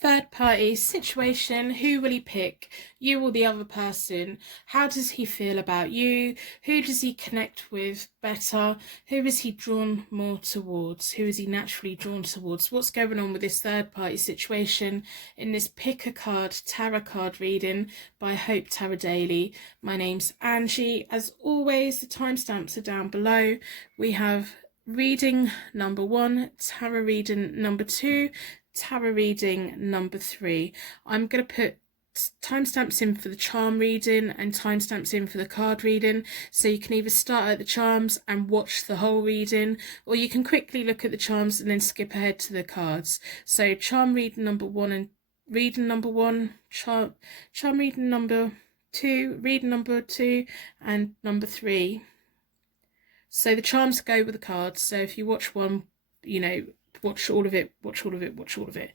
Third party situation. Who will he pick? You or the other person? How does he feel about you? Who does he connect with better? Who is he drawn more towards? Who is he naturally drawn towards? What's going on with this third party situation in this pick a card tarot card reading by Hope Tarot Daily? My name's Angie. As always, the timestamps are down below. We have reading number 1, tarot reading number 2, tarot reading number 3. I'm going to put timestamps in for the charm reading and timestamps in for the card reading, so you can either start at the charms and watch the whole reading, or you can quickly look at the charms and then skip ahead to the cards. So charm reading number 1 and reading number 1, charm reading number 2, reading number 2 and number 3. So the charms go with the cards, so if you watch one, watch all of it, watch all of it, watch all of it.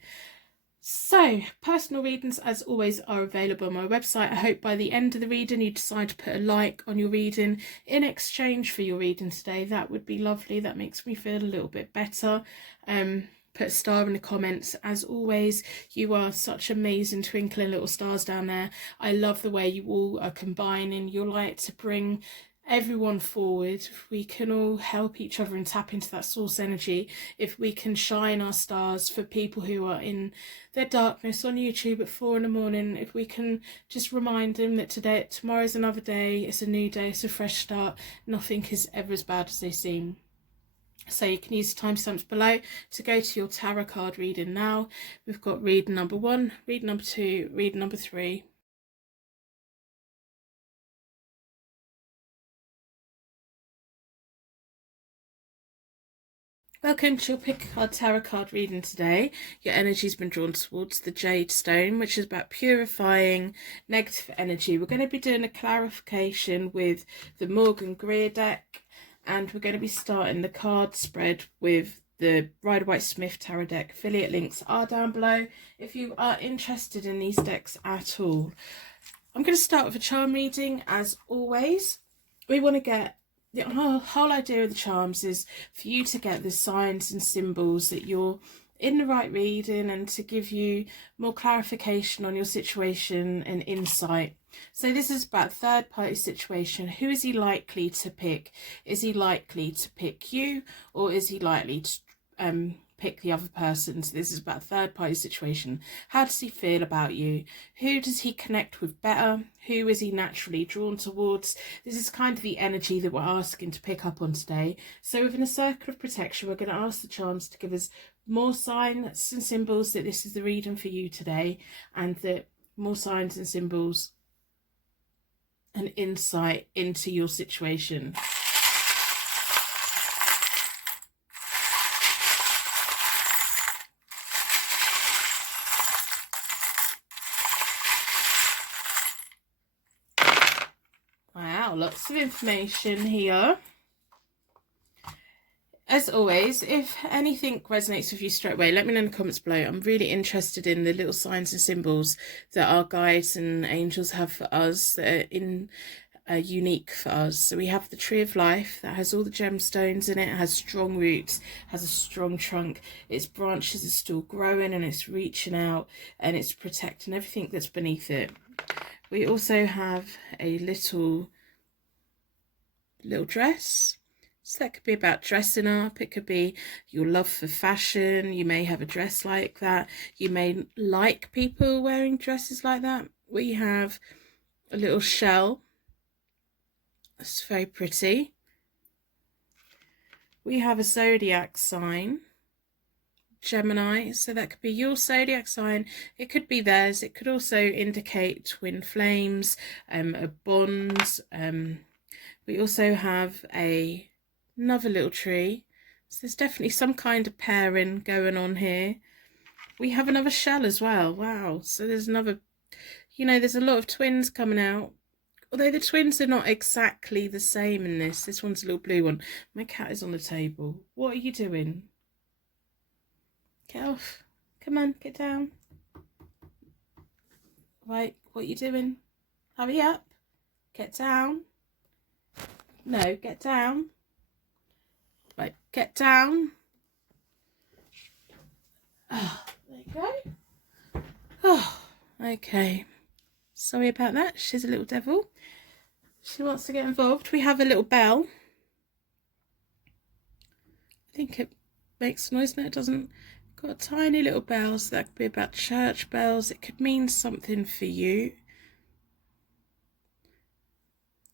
So, personal readings, as always, are available on my website. I hope by the end of the reading you decide to put a like on your reading in exchange for your reading today. That would be lovely. That makes me feel a little bit better. Put a star in the comments. As always, you are such amazing twinkling little stars down there. I love the way you all are combining your light to bring everyone forward. If we can all help each other and tap into that source energy, if we can shine our stars for people who are in their darkness on YouTube at 4 in the morning, if we can just remind them that tomorrow's another day, it's a new day, it's a fresh start, nothing is ever as bad as they seem. So you can use the timestamps below to go to your tarot card reading now. We've got reading number 1, reading number 2, reading number 3. Welcome to your pick a card tarot card reading today. Your energy's been drawn towards the Jade Stone, which is about purifying negative energy. We're going to be doing a clarification with the Morgan Greer deck, and we're going to be starting the card spread with the Rider-Waite-Smith tarot deck. Affiliate links are down below if you are interested in these decks at all. I'm going to start with a charm reading. As always, we want to get the whole idea of the charms is for you to get the signs and symbols that you're in the right reading, and to give you more clarification on your situation and insight. So this is about third party situation. Who is he likely to pick? Is he likely to pick you, or is he likely to pick the other person? So this is about a third party situation. How does he feel about you? Who does he connect with better? Who is he naturally drawn towards? This is kind of the energy that we're asking to pick up on today. So within a circle of protection, we're going to ask the charms to give us more signs and symbols that this is the reading for you today, and that more signs and symbols and insight into your situation. Wow, lots of information here. As always, if anything resonates with you straight away, let me know in the comments below. I'm really interested in the little signs and symbols that our guides and angels have for us that are unique for us. So we have the Tree of Life that has all the gemstones in it. It has strong roots, has a strong trunk. Its branches are still growing and it's reaching out and it's protecting everything that's beneath it. We also have a little dress. So that could be about dressing up. It could be your love for fashion. You may have a dress like that. You may like people wearing dresses like that. We have a little shell. It's very pretty. We have a zodiac sign, Gemini. So that could be your zodiac sign. It could be theirs. It could also indicate twin flames, a bond. We also have another little tree. So there's definitely some kind of pairing going on here. We have another shell as well. Wow. So there's another, there's a lot of twins coming out. Although the twins are not exactly the same in this. This one's a little blue one. My cat is on the table. What are you doing? Get off. Come on, get down. Right, what are you doing? Hurry up. Get down. No, get down. Right, get down. Oh, there you go. Okay, sorry about that. She's a little devil. She wants to get involved. We have a little bell. I think it makes noise. No, it doesn't. Got a tiny little bell, so that could be about church bells. It could mean something for you.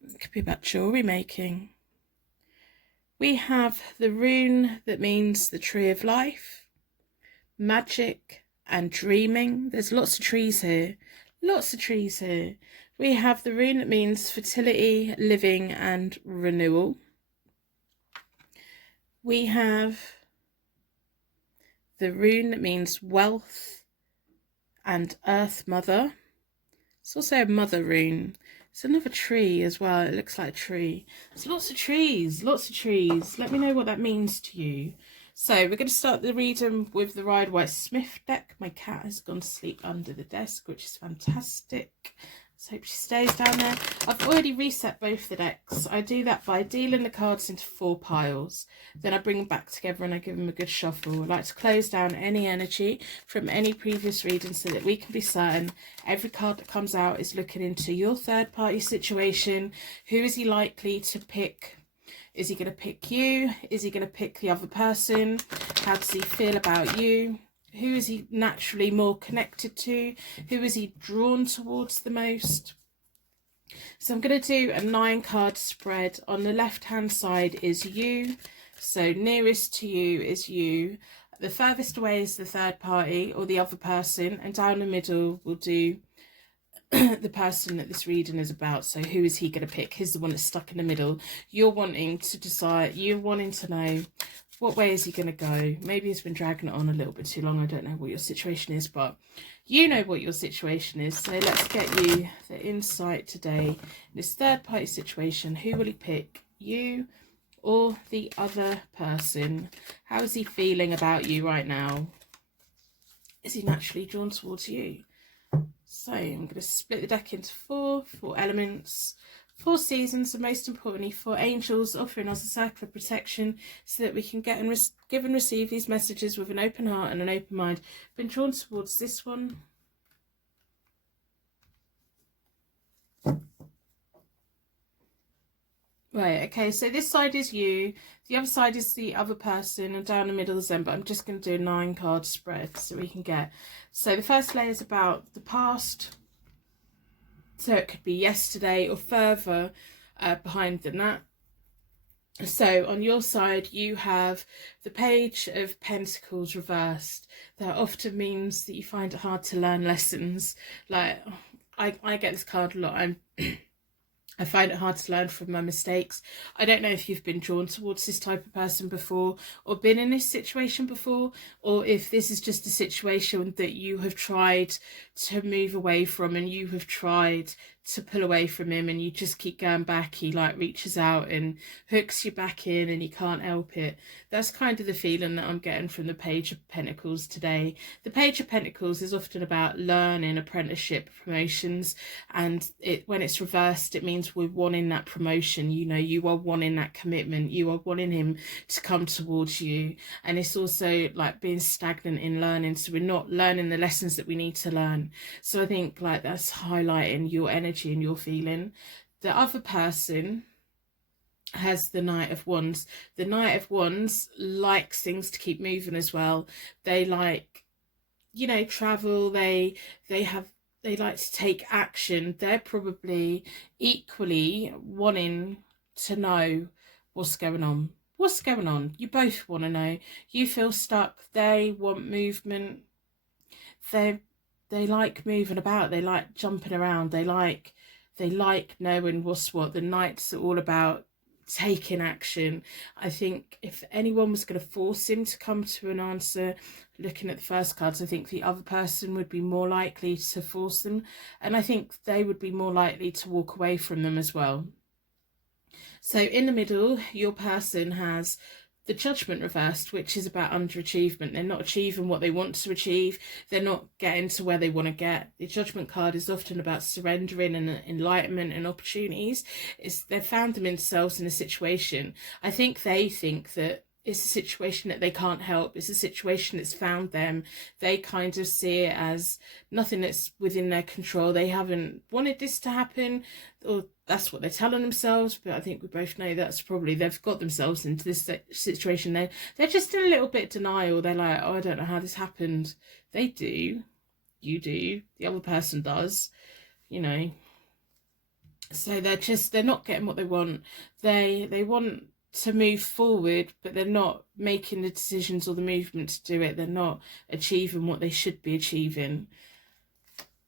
It could be about jewellery making. We have the rune that means the tree of life, magic and dreaming. There's lots of trees here. Lots of trees here. We have the rune that means fertility, living and renewal. We have the rune that means wealth and earth mother. It's also a mother rune. It's another tree as well. It looks like a tree. There's lots of trees, lots of trees. Let me know what that means to you. So we're going to start the reading with the Rider-Waite-Smith deck. My cat has gone to sleep under the desk, which is fantastic. Let's hope she stays down there. I've already reset both the decks. I do that by dealing the cards into 4 piles. Then I bring them back together and I give them a good shuffle. I like to close down any energy from any previous reading so that we can be certain every card that comes out is looking into your third party situation. Who is he likely to pick? Is he going to pick you? Is he going to pick the other person? How does he feel about you? Who is he naturally more connected to? Who is he drawn towards the most? So I'm going to do a 9-card spread. On the left hand side is you. So nearest to you is you. The furthest away is the third party or the other person. And down the middle we'll do the person that this reading is about. So who is he going to pick? He's the one that's stuck in the middle. You're wanting to decide. You're wanting to know, what way is he going to go? Maybe he's been dragging it on a little bit too long. I don't know what your situation is, but you know what your situation is. So let's get you the insight today. This third party situation, who will he pick? You or the other person? How is he feeling about you right now? Is he naturally drawn towards you? So I'm going to split the deck into 4 elements, 4 seasons, and most importantly 4 angels offering us a circle of protection so that we can get and give and receive these messages with an open heart and an open mind. Been drawn towards this one. Right, okay, so this side is you, the other side is the other person, and down the middle is them, but I'm just going to do a 9-card spread so we can get... So the first layer is about the past, so it could be yesterday or further behind than that. So on your side you have the Page of Pentacles reversed. That often means that you find it hard to learn lessons. Like, I get this card a lot. I find it hard to learn from my mistakes. I don't know if you've been drawn towards this type of person before or been in this situation before, or if this is just a situation that you have tried to move away from and you have tried to pull away from him and you just keep going back. He like reaches out and hooks you back in and you can't help it. That's kind of the feeling that I'm getting from the Page of Pentacles today. The Page of Pentacles is often about learning, apprenticeship, promotions, and when it's reversed it means we're wanting that promotion. You know, you are wanting that commitment, you are wanting him to come towards you, and it's also like being stagnant in learning, so we're not learning the lessons that we need to learn. So I think like that's highlighting your energy and your feeling. The other person has the Knight of Wands. The Knight of Wands likes things to keep moving as well. They like, you know, travel. They like to take action. They're probably equally wanting to know what's going on. What's going on? You both want to know. You feel stuck. They want movement. They like moving about. They like jumping around. They like knowing what's what. The Knights are all about taking action. I think if anyone was going to force him to come to an answer, looking at the first cards, I think the other person would be more likely to force them, and I think they would be more likely to walk away from them as well. So in the middle, your person has the Judgment reversed, which is about underachievement. They're not achieving what they want to achieve. They're not getting to where they want to get. The Judgment card is often about surrendering and enlightenment and opportunities. They've found themselves in a situation. I think they think that it's a situation that they can't help. It's a situation that's found them. They kind of see it as nothing that's within their control. They haven't wanted this to happen, or that's what they're telling themselves. But I think we both know that's probably, they've got themselves into this situation. They're just in a little bit of denial. They're like, oh, I don't know how this happened. They do. You do. The other person does. You know. So they're not getting what they want. They want to move forward, but they're not making the decisions or the movement to do it. They're not achieving what they should be achieving.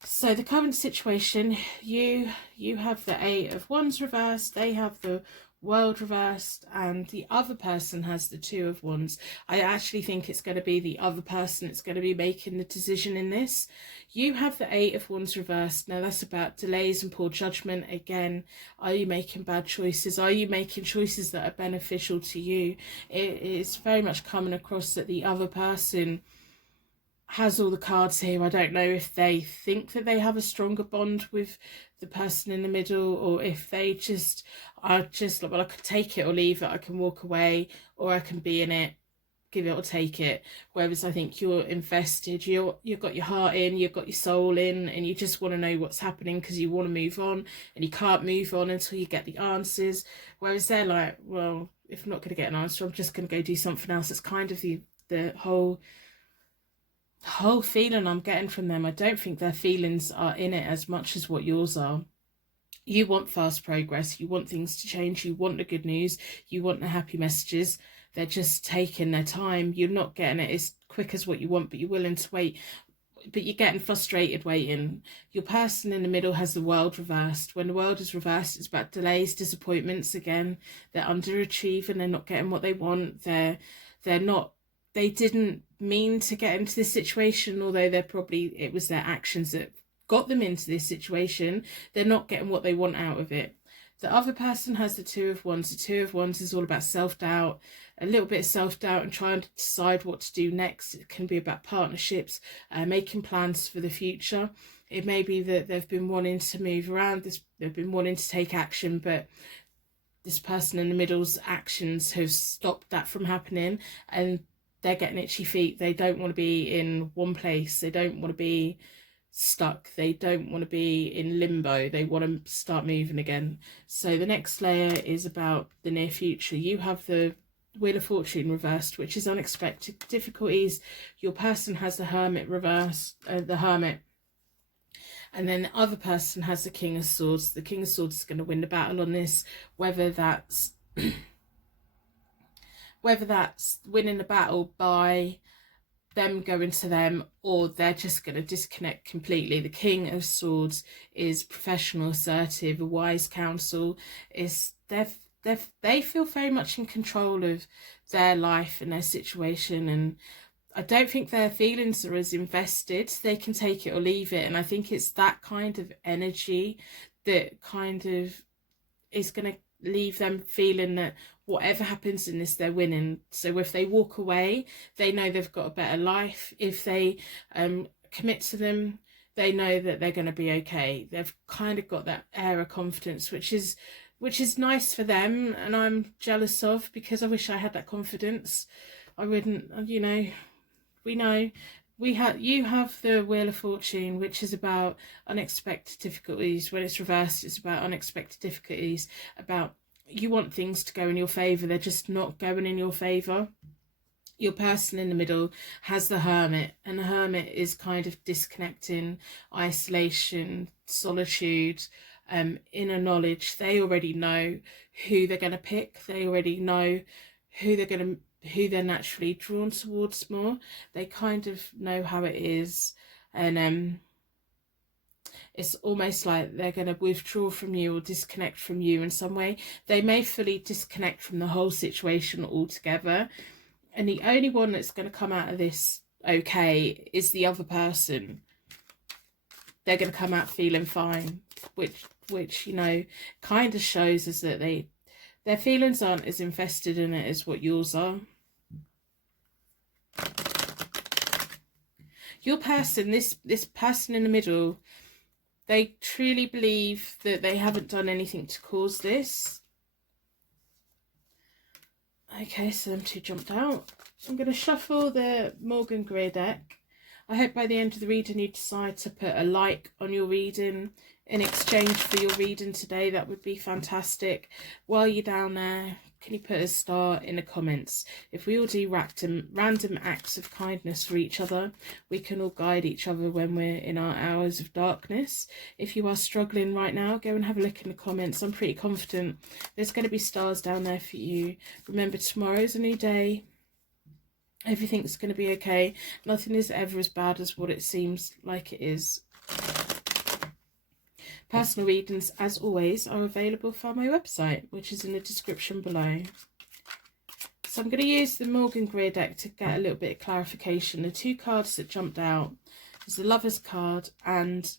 So the current situation, you have the Eight of Wands reversed, they have the World reversed, and the other person has the Two of Wands. I actually think it's going to be the other person that's going to be making the decision in this. You have the Eight of Wands reversed. Now that's about delays and poor judgment. Again, are you making bad choices? Are you making choices that are beneficial to you? It is very much coming across that the other person has all the cards here. I don't know if they think that they have a stronger bond with the person in the middle, or if they just are just like, well, I could take it or leave it, I can walk away, or I can be in it, give it or take it. Whereas I think you're invested, you've got your heart in, you've got your soul in, and you just want to know what's happening because you want to move on, and you can't move on until you get the answers. Whereas they're like, well, if I'm not going to get an answer, I'm just going to go do something else. It's kind of the whole feeling I'm getting from them. I don't think their feelings are in it as much as what yours are. You want fast progress, you want things to change, you want the good news, you want the happy messages. They're just taking their time. You're not getting it as quick as what you want, but you're willing to wait, but you're getting frustrated waiting. Your person in the middle has the World reversed. When the World is reversed, it's about delays, disappointments again. They're underachieving, they're not getting what they want, they didn't mean to get into this situation, although it was their actions that got them into this situation. They're not getting what they want out of it. The other person has the Two of Wands. The Two of Wands is all about self-doubt, a little bit of self-doubt and trying to decide what to do next. It can be about partnerships, making plans for the future. It may be that they've been wanting to move around, they've been wanting to take action, but this person in the middle's actions have stopped that from happening, and they're getting itchy feet. They don't want to be in one place. They don't want to be stuck. They don't want to be in limbo. They want to start moving again. So the next layer is about the near future. You have the Wheel of Fortune reversed, which is unexpected difficulties. Your person has the Hermit reversed, the Hermit. And then the other person has the King of Swords. The King of Swords is going to win the battle on this, whether that's winning the battle by them going to them, or they're just going to disconnect completely. The King of Swords is professional, assertive, a wise counsel. They feel very much in control of their life and their situation, and I don't think their feelings are as invested. They can take it or leave it, and I think it's that kind of energy that kind of is going to leave them feeling that whatever happens in this, they're winning. So if they walk away, they know they've got a better life. If they commit to them, they know that they're going to be okay. They've kind of got that air of confidence, which is nice for them, and I'm jealous of, because I wish I had that confidence. I wouldn't, you know, we know. You have the Wheel of Fortune, which is about unexpected difficulties. When it's reversed, it's about unexpected difficulties, about you want things to go in your favour, they're just not going in your favour. Your person in the middle has the Hermit, and the Hermit is kind of disconnecting, isolation, solitude, inner knowledge. They already know who they're going to pick. They already know who they're naturally drawn towards more. They kind of know how it is, and it's almost like they're going to withdraw from you or disconnect from you in some way. They may fully disconnect from the whole situation altogether, and the only one that's going to come out of this okay is the other person. They're going to come out feeling fine, which you know, kind of shows us that their feelings aren't as invested in it as what yours are. Your person, this person in the middle, they truly believe that they haven't done anything to cause this. Okay, so them two jumped out. So I'm going to shuffle the Morgan Greer deck. I hope by the end of the reading you decide to put a like on your reading in exchange for your reading today. That would be fantastic. While you're down there, can you put a star in the comments? If we all do random acts of kindness for each other, we can all guide each other when we're in our hours of darkness. If you are struggling right now, go and have a look in the comments. I'm pretty confident there's going to be stars down there for you. Remember, tomorrow's a new day. Everything's going to be okay. Nothing is ever as bad as what it seems like it is. Personal readings, as always, are available from my website, which is in the description below. So I'm going to use the Morgan Greer deck to get a little bit of clarification. The two cards that jumped out is the Lover's card and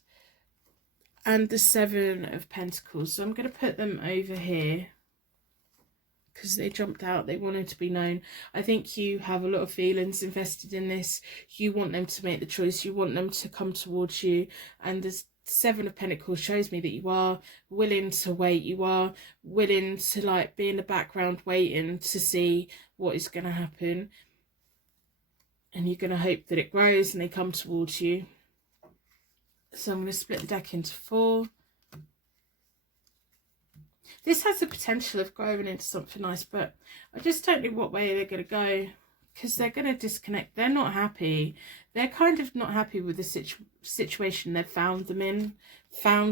the Seven of Pentacles. So I'm going to put them over here, because they jumped out, they wanted to be known. I think you have a lot of feelings invested in this. You want them to make the choice. You want them to come towards you. And the Seven of Pentacles shows me that you are willing to wait. You are willing to like be in the background waiting to see what is going to happen. And you're going to hope that it grows and they come towards you. So I'm going to split the deck into 4. This has the potential of growing into something nice, but I just don't know what way they're going to go, because they're going to disconnect. They're not happy. They're kind of not happy with the situation they've found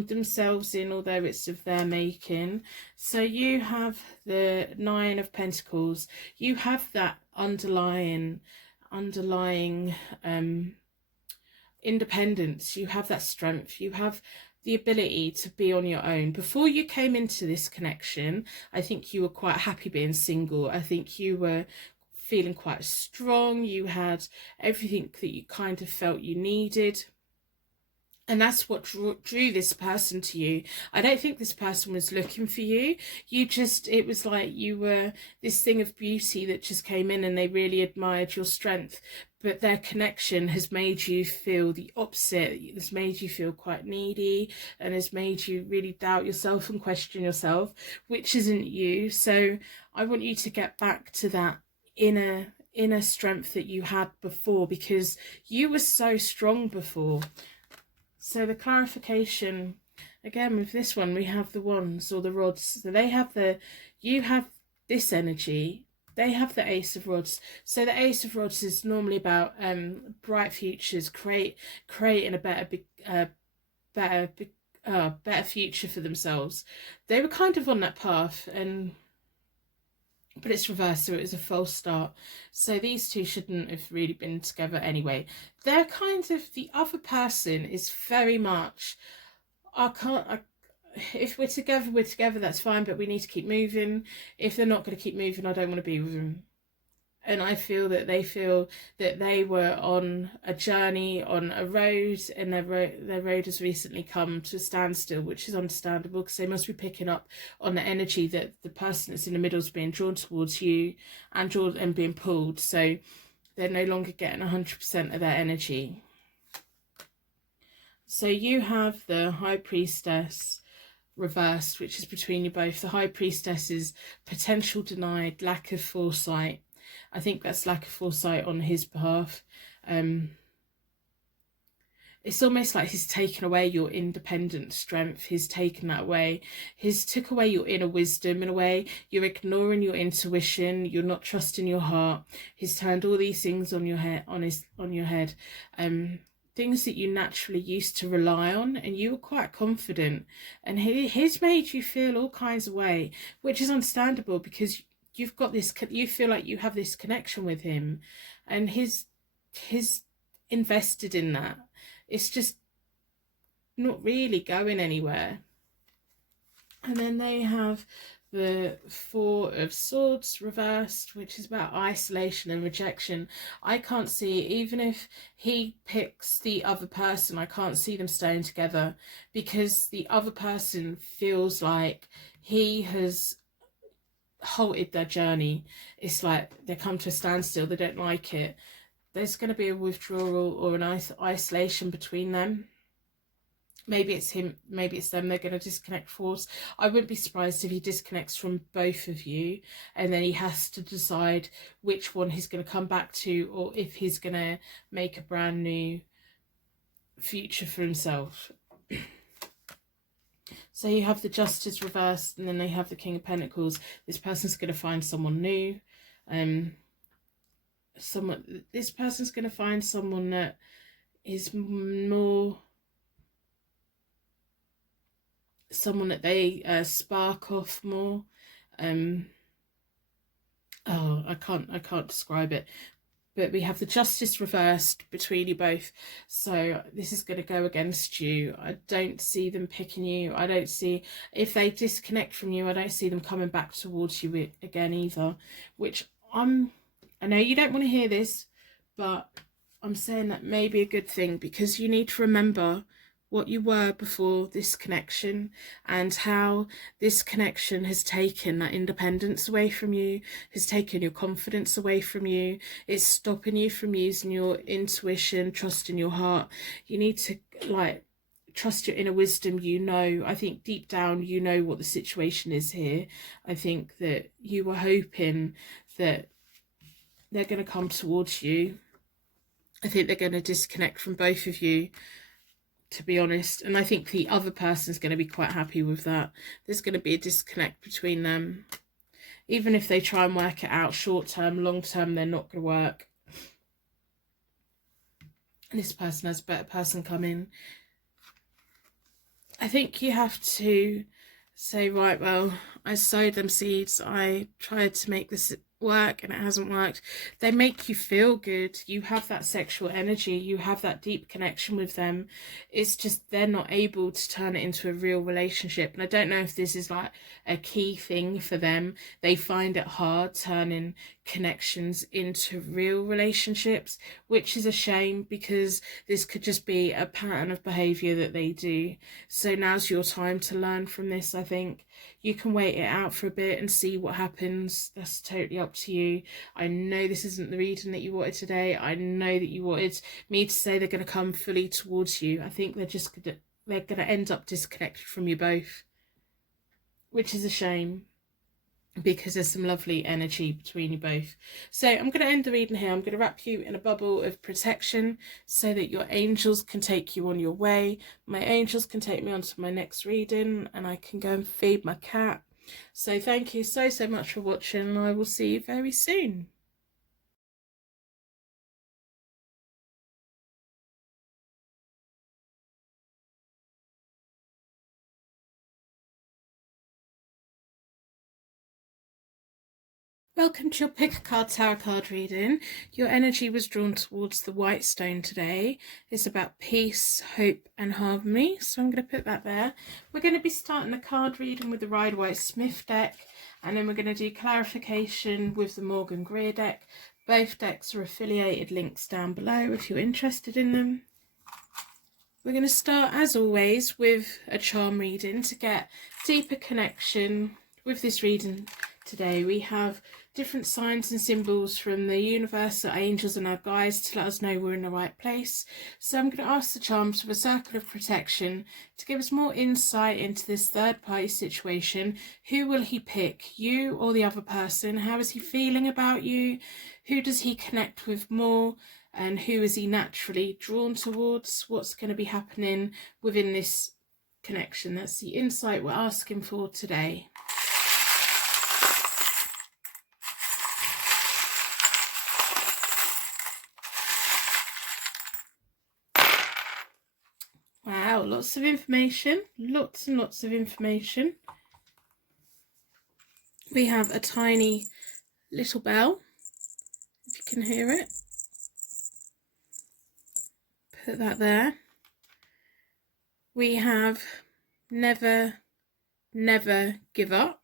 themselves in, although it's of their making. So you have the Nine of Pentacles. You have that underlying independence. You have that strength. You have the ability to be on your own. Before you came into this connection, I think you were quite happy being single. I think you were feeling quite strong. You had everything that you kind of felt you needed. And that's what drew this person to you. I don't think this person was looking for you. It was like you were this thing of beauty that just came in, and they really admired your strength. But their connection has made you feel the opposite. It's made you feel quite needy, and has made you really doubt yourself and question yourself, which isn't you. So I want you to get back to that inner strength that you had before, because you were so strong before. So the clarification, again with this one, we have the wands or the rods. So you have this energy, they have the Ace of Rods. So the Ace of Rods is normally about bright futures, creating a better future for themselves. They were kind of on that path, but it's reversed, so it was a false start. So these two shouldn't have really been together anyway. They're kind of, the other person is very much, if we're together, that's fine, but we need to keep moving. If they're not going to keep moving, I don't want to be with them. And I feel that they were on a journey, on a road, and their road has recently come to a standstill, which is understandable, because they must be picking up on the energy that the person that's in the middle is being drawn towards you and being pulled. So they're no longer getting 100% of their energy. So you have the High Priestess reversed, which is between you both. The High Priestess is potential denied, lack of foresight. I think that's lack of foresight on his behalf. It's almost like he's taken away your independent strength. He's taken that away. He's took away your inner wisdom in a way. You're ignoring your intuition. You're not trusting your heart. He's turned all these things on your head, things that you naturally used to rely on, and you were quite confident. And he's made you feel all kinds of way, which is understandable, because you've got this, you feel like you have this connection with him, and he's invested in that. It's just not really going anywhere. And then they have the Four of Swords reversed, which is about isolation and rejection. I can't see, even if he picks the other person, I can't see them staying together, because the other person feels like he has halted their journey. It's like they come to a standstill, they don't like it. There's going to be a withdrawal or an isolation between them. Maybe it's him, maybe it's them. They're going to disconnect force. I wouldn't be surprised if he disconnects from both of you, and then he has to decide which one he's going to come back to, or if he's going to make a brand new future for himself. So you have the Justice reversed, and then they have the King of Pentacles. This person's going to find someone new. This person's going to find someone that is more, someone that they spark off more. I can't describe it, but we have the Justice reversed between you both, so this is going to go against you. I don't see them picking you. I don't see, if they disconnect from you, I don't see them coming back towards you again either, which I know you don't want to hear this, but I'm saying that may be a good thing, because you need to remember what you were before this connection, and how this connection has taken that independence away from you, has taken your confidence away from you. It's stopping you from using your intuition, trusting your heart. You need to trust your inner wisdom. I think deep down you know what the situation is here. I think that you were hoping that they're going to come towards you. I think they're going to disconnect from both of you, to be honest, and I think the other person's going to be quite happy with that. There's going to be a disconnect between them. Even if they try and work it out short term, long term, they're not going to work. And this person has a better person come in. I think you have to say, right, well, I sowed them seeds, I tried to make this work and it hasn't worked. They make you feel good. You have that sexual energy, you have that deep connection with them. It's just they're not able to turn it into a real relationship, and I don't know if this is like a key thing for them. They find it hard turning connections into real relationships, which is a shame, because this could just be a pattern of behavior that they do. So now's your time to learn from this. I think you can wait it out for a bit and see what happens. That's totally up to you. I know this isn't the reading that you wanted today. I know that you wanted me to say they're going to come fully towards you. I think they're going to end up disconnected from you both, which is a shame, because there's some lovely energy between you both. So I'm going to end the reading here. I'm going to wrap you in a bubble of protection so that your angels can take you on your way. My angels can take me on to my next reading, and I can go and feed my cat. So thank you so much for watching, and I will see you very soon. Welcome to your Pick a Card Tarot card reading. Your energy was drawn towards the White Stone today. It's about peace, hope and harmony. So I'm going to put that there. We're going to be starting the card reading with the Rider-Waite-Smith deck, and then we're going to do clarification with the Morgan Greer deck. Both decks are affiliated, links down below if you're interested in them. We're going to start, as always, with a charm reading to get deeper connection with this reading. Today we have different signs and symbols from the universe, our angels and our guides, to let us know we're in the right place. So I'm going to ask the charms for a circle of protection to give us more insight into this third party situation. Who will he pick, you or the other person? How is he feeling about you? Who does he connect with more? And who is he naturally drawn towards? What's going to be happening within this connection? That's the insight we're asking for today. Wow, lots of information, lots and lots of information. We have a tiny little bell, if you can hear it. Put that there. We have never, never give up.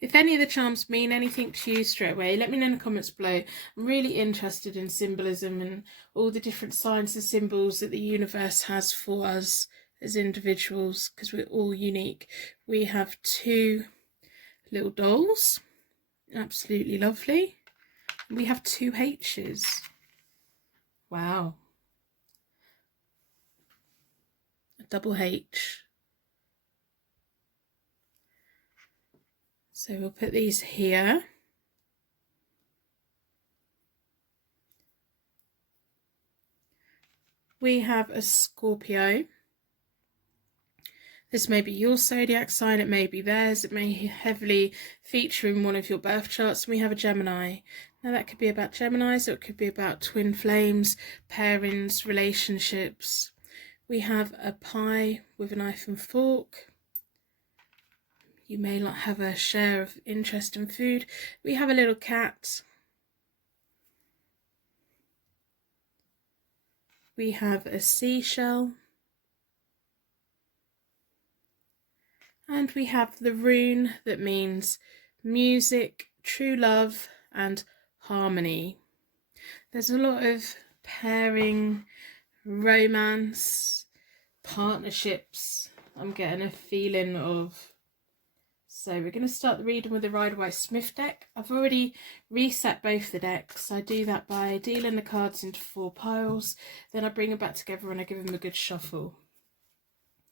If any of the charms mean anything to you straight away, let me know in the comments below. I'm really interested in symbolism and all the different signs and symbols that the universe has for us as individuals, because we're all unique. We have two little dolls, absolutely lovely. We have two H's. Wow. double H. So we'll put these here. We have a Scorpio. This may be your zodiac sign, it may be theirs, it may heavily feature in one of your birth charts. We have a Gemini. Now that could be about Geminis, or it could be about twin flames, pairings, relationships. We have a pie with a knife and fork. You may not have a share of interest in food. We have a little cat. We have a seashell. And we have the rune that means music, true love, and harmony. There's a lot of pairing, romance, partnerships. I'm getting a feeling of. So we're going to start the reading with the Rider-Waite-Smith deck. I've already reset both the decks. I do that by dealing the cards into 4 piles. Then I bring them back together and I give them a good shuffle.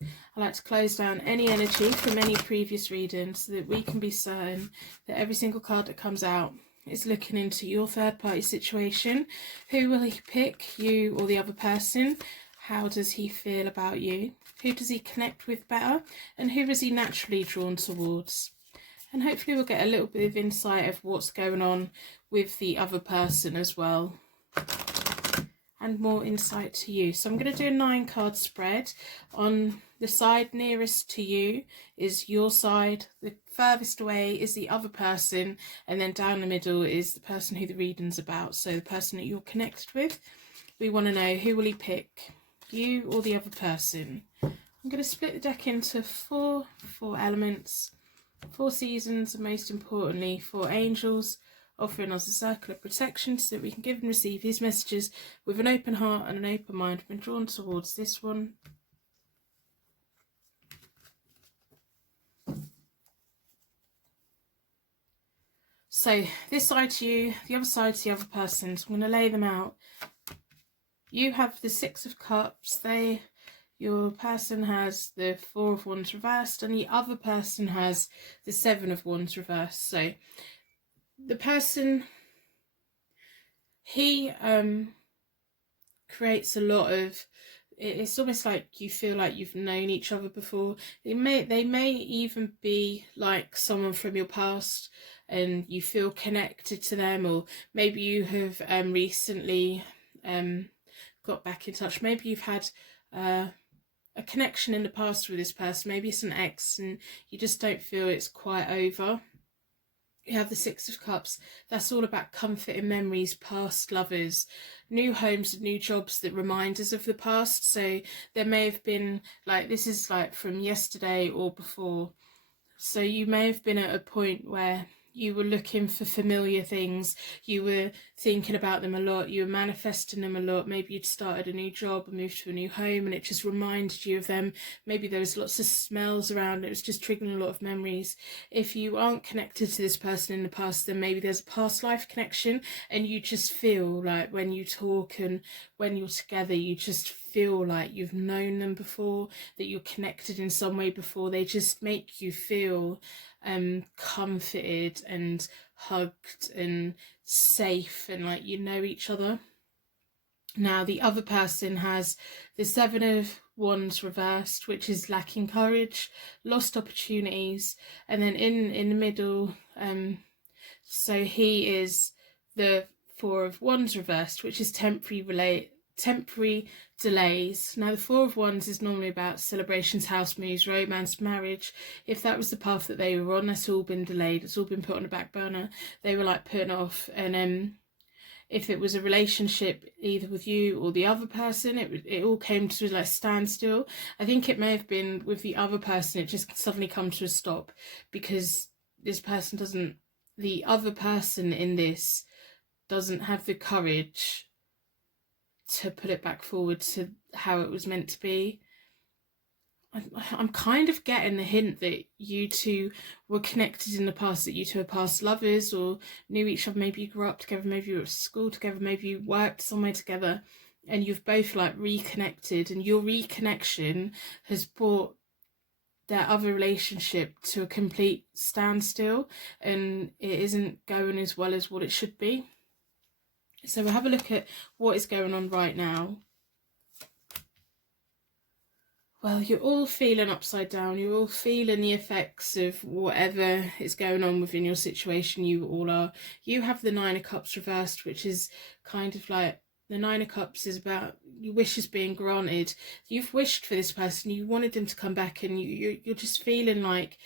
I like to close down any energy from any previous reading so that we can be certain that every single card that comes out is looking into your third party situation. Who will he pick, you or the other person? How does he feel about you? Who does he connect with better? And who is he naturally drawn towards? And hopefully we'll get a little bit of insight of what's going on with the other person as well. And more insight to you. So I'm going to do a 9-card spread. On the side nearest to you is your side. The furthest away is the other person. And then down the middle is the person who the reading's about. So the person that you're connected with. We want to know, who will he pick? You or the other person? I'm going to split the deck into four elements, 4 seasons, and most importantly 4 angels, offering us a circle of protection so that we can give and receive his messages with an open heart and an open mind. I've been drawn towards this one. So this side to you, the other side to the other person. So I'm going to lay them out. You have the 6 of Cups. Your person has the 4 of Wands reversed, and the other person has the 7 of Wands reversed. So the person, he creates a lot of, it's almost like you feel like you've known each other before. They may even be like someone from your past and you feel connected to them, or maybe you have recently got back in touch. Maybe you've had a connection in the past with this person. Maybe it's an ex and you just don't feel it's quite over. You have the 6 of Cups. That's all about comfort in memories, past lovers, new homes and new jobs that remind us of the past. So there may have been, like, this is like from yesterday or before. So you may have been at a point where you were looking for familiar things, you were thinking about them a lot, you were manifesting them a lot. Maybe you'd started a new job and moved to a new home and it just reminded you of them. Maybe there was lots of smells around, it was just triggering a lot of memories. If you aren't connected to this person in the past, then maybe there's a past life connection, and you just feel like when you talk and when you're together, you just feel like you've known them before, that you're connected in some way before. They just make you feel comforted and hugged and safe, and like you know each other. Now the other person has the 7 of Wands reversed, which is lacking courage, lost opportunities, and then in the middle, so he is the 4 of Wands reversed, which is temporary delays. Now the 4 of Wands is normally about celebrations, house moves, romance, marriage. If that was the path that they were on, that's all been delayed, it's all been put on the back burner. They were like putting off. And if it was a relationship either with you or the other person, it all came to like standstill. I think it may have been with the other person, it just suddenly come to a stop because the other person in this doesn't have the courage to put it back forward to how it was meant to be. I'm kind of getting the hint that you two were connected in the past, that you two are past lovers or knew each other. Maybe you grew up together, maybe you were at school together, maybe you worked somewhere together, and you've both like reconnected, and your reconnection has brought their other relationship to a complete standstill, and it isn't going as well as what it should be. So we'll have a look at what is going on right now. Well, you're all feeling upside down. You're all feeling the effects of whatever is going on within your situation. You all are. You have the Nine of Cups reversed, which is kind of like, the Nine of Cups is about your wishes being granted. You've wished for this person. You wanted them to come back, and you're just feeling like,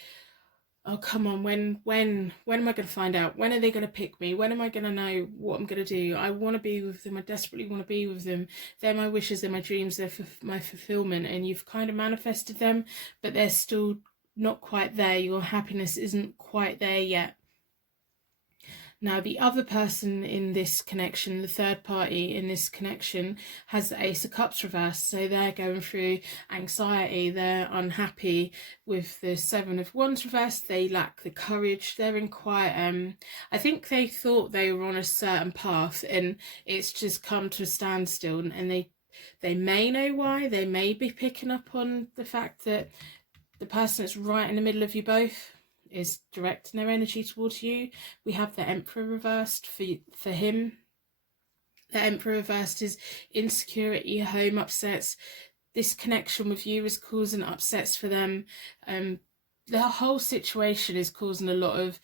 oh, come on, when am I going to find out? When are they going to pick me? When am I going to know what I'm going to do? I want to be with them. I desperately want to be with them. They're my wishes, they're my dreams, they're my fulfillment. And you've kind of manifested them, but they're still not quite there. Your happiness isn't quite there yet. Now, the other person in this connection, the third party in this connection, has the Ace of Cups reversed. So they're going through anxiety. They're unhappy with the Seven of Wands reversed. They lack the courage. They're in quite, I think they thought they were on a certain path, and it's just come to a standstill. And they may know why. They may be picking up on the fact that the person that's right in the middle of you both is directing their energy towards you. We have the Emperor reversed for him. The Emperor reversed is insecurity, home upsets. This connection with you is causing upsets for them. The whole situation is causing a lot of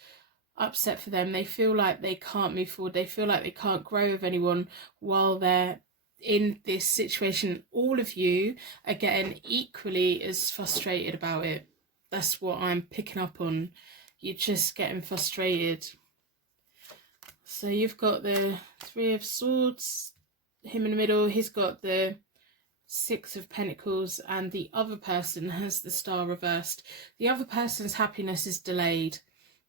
upset for them. They feel like they can't move forward. They feel like they can't grow with anyone while they're in this situation. All of you are getting equally as frustrated about it. That's what I'm picking up on. You're just getting frustrated. So you've got the Three of Swords, him in the middle. He's got the Six of Pentacles, and the other person has the Star reversed. The other person's happiness is delayed.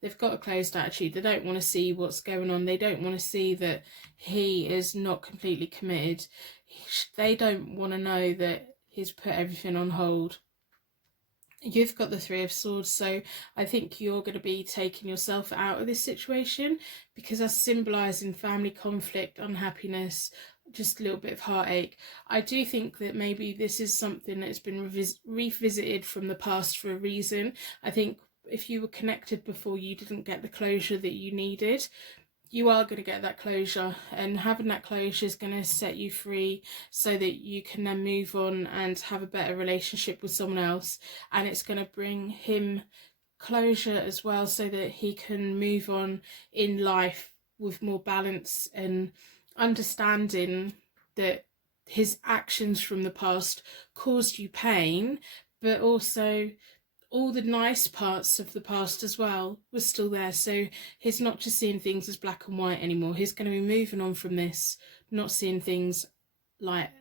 They've got a closed attitude. They don't want to see what's going on. They don't want to see that he is not completely committed. They don't want to know that he's put everything on hold. You've got the Three of Swords, so I think you're going to be taking yourself out of this situation, because that's symbolising family conflict, unhappiness, just a little bit of heartache. I do think that maybe this is something that's been revisited from the past for a reason. I think if you were connected before, you didn't get the closure that you needed. You are going to get that closure, and having that closure is going to set you free so that you can then move on and have a better relationship with someone else. And it's going to bring him closure as well, so that he can move on in life with more balance and understanding that his actions from the past caused you pain, but also all the nice parts of the past as well were still there. So he's not just seeing things as black and white anymore. He's going to be moving on from this, not seeing things like,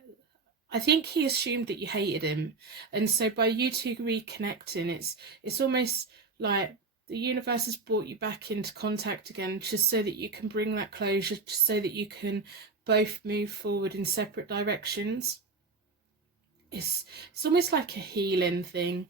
I think he assumed that you hated him. And so by you two reconnecting, it's almost like the universe has brought you back into contact again, just so that you can bring that closure, just so that you can both move forward in separate directions. It's almost like a healing thing.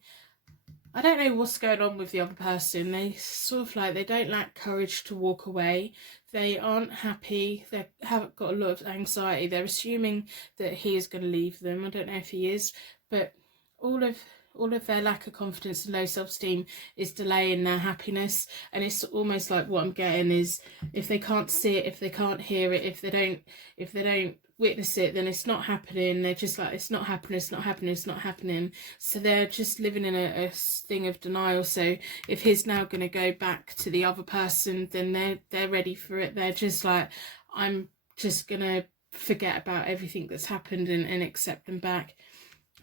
I don't know what's going on with the other person. They sort of like, they don't lack courage to walk away. They aren't happy. They have got a lot of anxiety. They're assuming that he is going to leave them. I don't know if he is, but all of their lack of confidence and low self-esteem is delaying their happiness. And it's almost like what I'm getting is, if they can't see it, if they can't hear it, if they don't witness it, then it's not happening. They're just like, it's not happening, it's not happening, it's not happening. So they're just living in a thing of denial. So if he's now going to go back to the other person, then they're ready for it. They're just like, I'm just going to forget about everything that's happened and accept them back.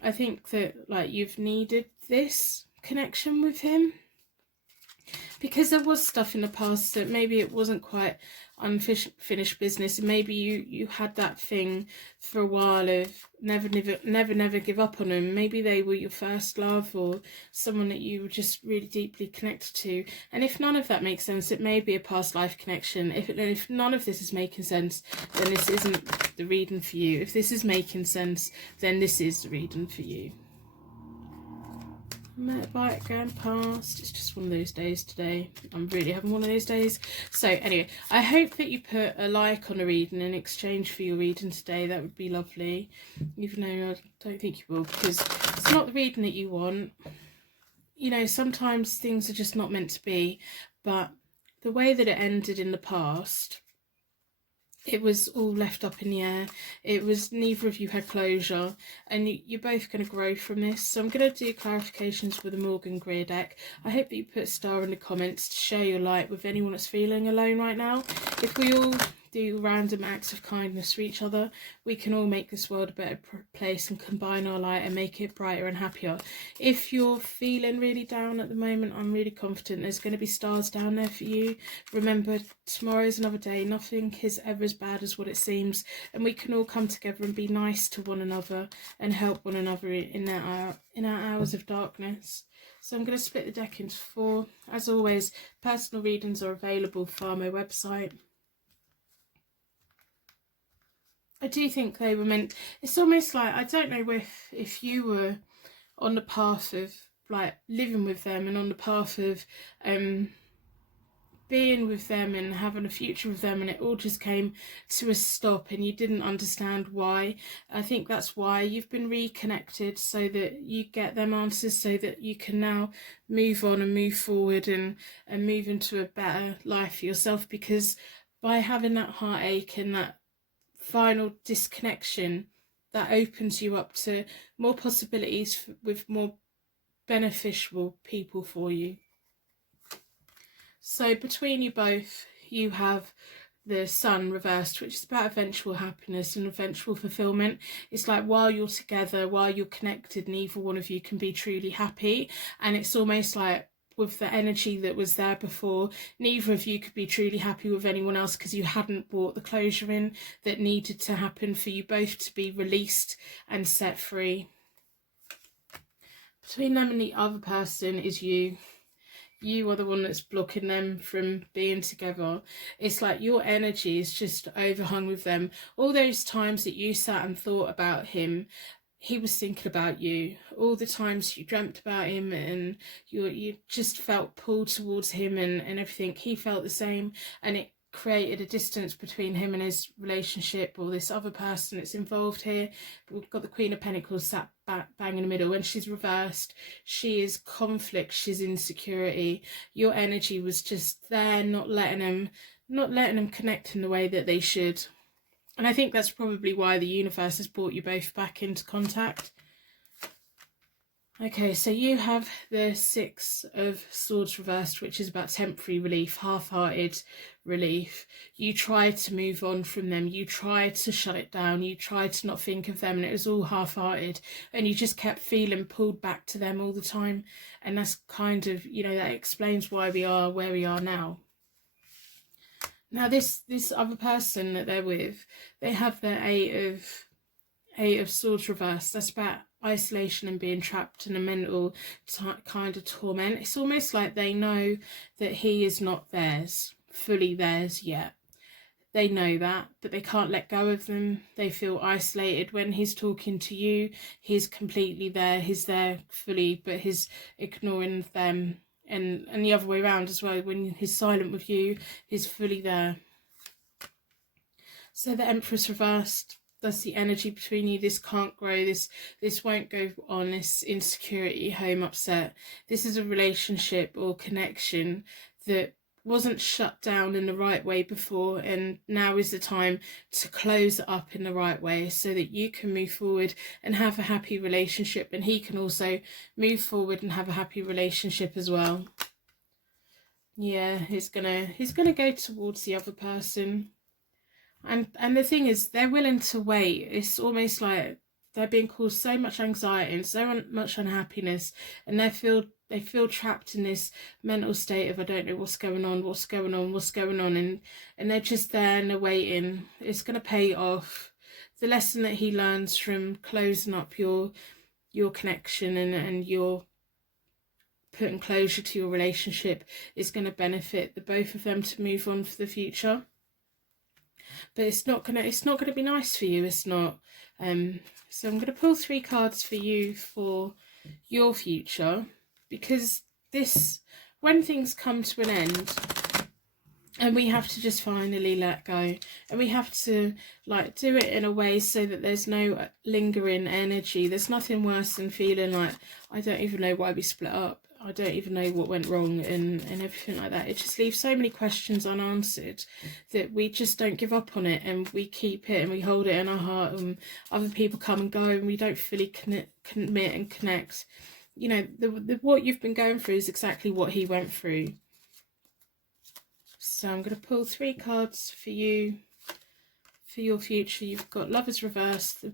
I think that like you've needed this connection with him, because there was stuff in the past that maybe it wasn't quite unfinished business, and maybe you had that thing for a while of never give up on them. Maybe they were your first love, or someone that you were just really deeply connected to. And if none of that makes sense, it may be a past life connection. If none of this is making sense, then this isn't the reading for you. If this is making sense, then this is the reading for you. Motorbike going past. It's just one of those days today. I'm really having one of those days. So anyway, I hope that you put a like on a reading in exchange for your reading today. That would be lovely. Even though I don't think you will, because it's not the reading that you want. You know, sometimes things are just not meant to be. But the way that it ended in the past, it was all left up in the air. It was, neither of you had closure, and you're both going to grow from this. So I'm going to do clarifications with the Morgan Greer deck. I hope that you put a star in the comments to share your light with anyone that's feeling alone right now. If we all do random acts of kindness for each other, we can all make this world a better place and combine our light and make it brighter and happier. If you're feeling really down at the moment, I'm really confident there's going to be stars down there for you. Remember, tomorrow's another day. Nothing is ever as bad as what it seems, and we can all come together and be nice to one another and help one another in our hours of darkness. So I'm going to split the deck into 4. As always, personal readings are available via my website. I do think they were meant, it's almost like, I don't know if you were on the path of like living with them and on the path of being with them and having a future with them, and it all just came to a stop and you didn't understand why. I think that's why you've been reconnected, so that you get them answers, so that you can now move on and move forward and move into a better life for yourself. Because by having that heartache and that final disconnection, that opens you up to more possibilities with more beneficial people for you. So between you both, you have the Sun reversed, which is about eventual happiness and eventual fulfillment. It's like while you're together, while you're connected, neither one of you can be truly happy. And it's almost like, with the energy that was there before, neither of you could be truly happy with anyone else, because you hadn't brought the closure in that needed to happen for you both to be released and set free. Between them and the other person is you. You are the one that's blocking them from being together. It's like your energy is just overhung with them. All those times that you sat and thought about him, he was thinking about you. All the times you dreamt about him and you just felt pulled towards him and everything. He felt the same, and it created a distance between him and his relationship, or this other person that's involved here. We've got the Queen of Pentacles sat bang in the middle. When she's reversed, she is conflict, she's insecurity. Your energy was just there, not letting them connect in the way that they should. And I think that's probably why the universe has brought you both back into contact. Okay, so you have the Six of Swords reversed, which is about temporary relief, half-hearted relief. You tried to move on from them. You tried to shut it down. You tried to not think of them, and it was all half-hearted. And you just kept feeling pulled back to them all the time. And that's kind of, you know, that explains why we are where we are now. Now, this other person that they're with, they have the Eight of Swords reversed. That's about isolation and being trapped in a mental kind of torment. It's almost like they know that he is not theirs, fully theirs yet. They know that, but they can't let go of them. They feel isolated. When he's talking to you, he's completely there. He's there fully, but he's ignoring them. And the other way around as well. When he's silent with you, he's fully there. So the Empress reversed. That's the energy between you. This can't grow. This won't go on. This insecurity, home upset. This is a relationship or connection that wasn't shut down in the right way before, and now is the time to close it up in the right way, so that you can move forward and have a happy relationship, and he can also move forward and have a happy relationship as well. Yeah, he's gonna go towards the other person. And the thing is, they're willing to wait. It's almost like they're being caused so much anxiety and so much unhappiness, and they feel trapped in this mental state of, I don't know what's going on, and they're just there and they're waiting. It's going to pay off. The lesson that he learns from closing up your connection and your putting closure to your relationship is going to benefit the both of them to move on for the future. But it's not gonna be nice for you. It's not. So I'm gonna pull 3 cards for you for your future. because when things come to an end, and we have to just finally let go, and we have to do it in a way so that there's no lingering energy. There's nothing worse than feeling like, I don't even know why we split up, I don't even know what went wrong, and everything like that. It just leaves so many questions unanswered that we just don't give up on it, and we keep it and we hold it in our heart, and other people come and go and we don't fully commit and connect. You know, what you've been going through is exactly what he went through. So I'm going to pull 3 cards for you, for your future. You've got Lovers Reversed.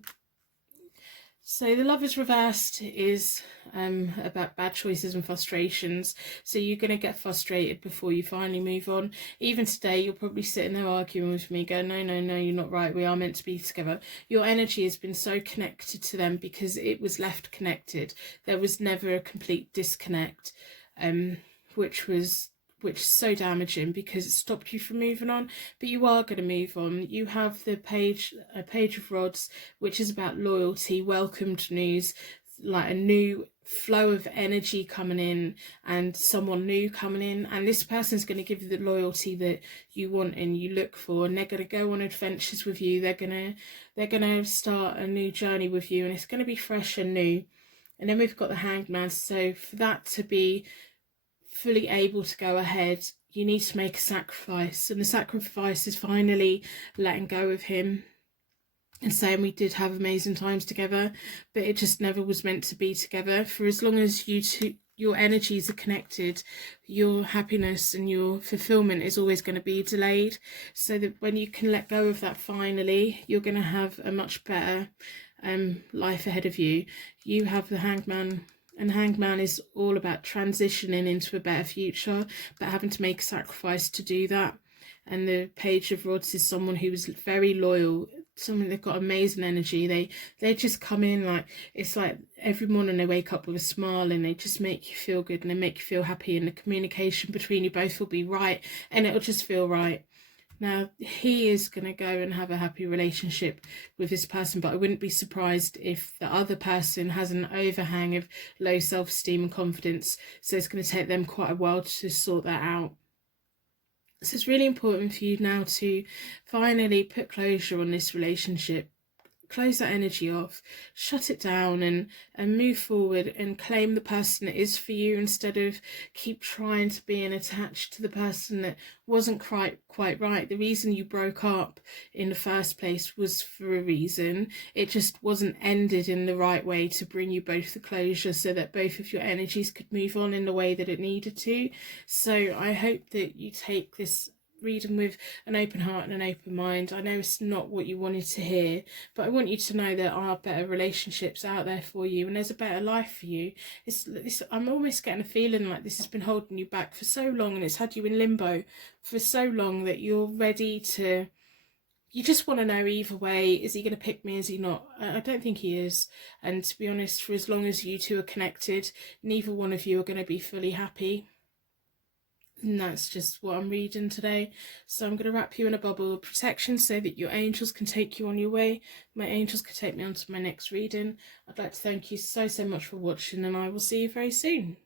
So the Lovers Reversed is about bad choices and frustrations. So you're going to get frustrated before you finally move on. Even today, you're probably sitting there arguing with me, going, no, you're not right. We are meant to be together. Your energy has been so connected to them because it was left connected. There was never a complete disconnect, which is so damaging because it stopped you from moving on. But you are going to move on. You have the Page of Rods, which is about loyalty, welcomed news, like a new flow of energy coming in and someone new coming in, and this person's going to give you the loyalty that you want and you look for, and they're going to go on adventures with you. They're going to start a new journey with you, and it's going to be fresh and new. And then we've got the Hanged Man. So for that to be fully able to go ahead, you need to make a sacrifice, and the sacrifice is finally letting go of him and saying, we did have amazing times together, but it just never was meant to be together. For as long as your energies are connected, your happiness and your fulfillment is always going to be delayed. So that when you can let go of that finally, you're going to have a much better life ahead of you. You have the Hanged Man, and Hanged Man is all about transitioning into a better future, but having to make a sacrifice to do that. And the Page of Rods is someone who was very loyal, someone they've got amazing energy. They just come in like, it's like every morning they wake up with a smile, and they just make you feel good and they make you feel happy, and the communication between you both will be right, and it'll just feel right. Now, he is going to go and have a happy relationship with this person, but I wouldn't be surprised if the other person has an overhang of low self-esteem and confidence, so it's going to take them quite a while to sort that out. So it's really important for you now to finally put closure on this relationship. Close that energy off, shut it down, and move forward and claim the person it is for you, instead of keep trying to be attached to the person that wasn't quite right. The reason you broke up in the first place was for a reason. It just wasn't ended in the right way to bring you both the closure so that both of your energies could move on in the way that it needed to. So I hope that you take this reading with an open heart and an open mind. I know it's not what you wanted to hear, but I want you to know there are better relationships out there for you, and there's a better life for you. I'm almost getting a feeling like this has been holding you back for so long, and it's had you in limbo for so long that you're ready to, you just want to know either way, is he going to pick me, is he not? I don't think he is. And to be honest, for as long as you two are connected, neither one of you are going to be fully happy. And that's just what I'm reading today. So I'm going to wrap you in a bubble of protection so that your angels can take you on your way. My angels can take me on to my next reading. I'd like to thank you so much for watching, and I will see you very soon.